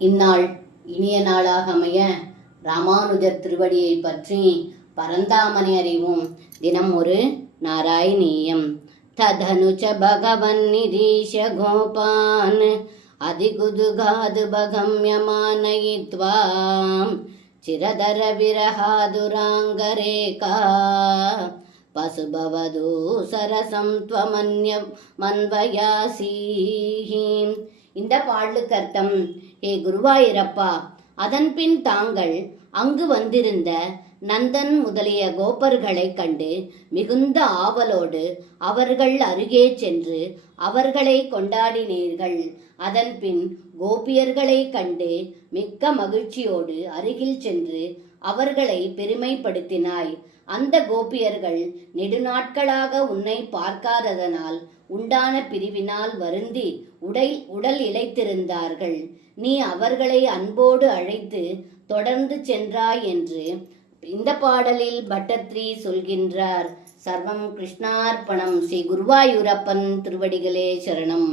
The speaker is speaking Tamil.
இந்நாள் இனிய நாளாக அமைய ராமானுஜர் திருவடியை பற்றி பரந்தாமனை அறிவும். தினம் ஒரு நாராயணீயம். ததனுச்ச பகவன் நிரீஷ கோபான் அதிகுதுகாது பகம்யமானயித்வா சிரதர விரஹாதுராங்கரேகா பசுபவது சரசம் த்வமன்யம் மன்வயாசீஹி. இந்த பாடலுக்கு அர்த்தம்: ஏ குருவாயிரப்பா, அதன்பின் தாங்கள் அங்கு வந்திருந்த நந்தன் முதலிய கோபர்களை கண்டு மிகுந்த ஆவலோடு அவர்கள் அருகே சென்று அவர்களை கொண்டாடினீர்கள். அதன்பின் கோபியர்களை கண்டு மிக்க மகிழ்ச்சியோடு அருகில் சென்று அவர்களை பெருமைப்படுத்தினாய். அந்த கோபியர்கள் நெடுநாட்களாக உன்னை பார்க்காததனால் உண்டான பிரிவினால் வருந்தி உடல் இளைத்திருந்தார்கள். நீ அவர்களை அன்போடு அழைத்து தொடர்ந்து சென்றாய் என்று இந்த பாடலில் பட்டத்ரி சொல்கின்றார். சர்வம் கிருஷ்ணார்ப்பணம். ஸ்ரீ குருவாயூரப்பன் திருவடிகளே சரணம்.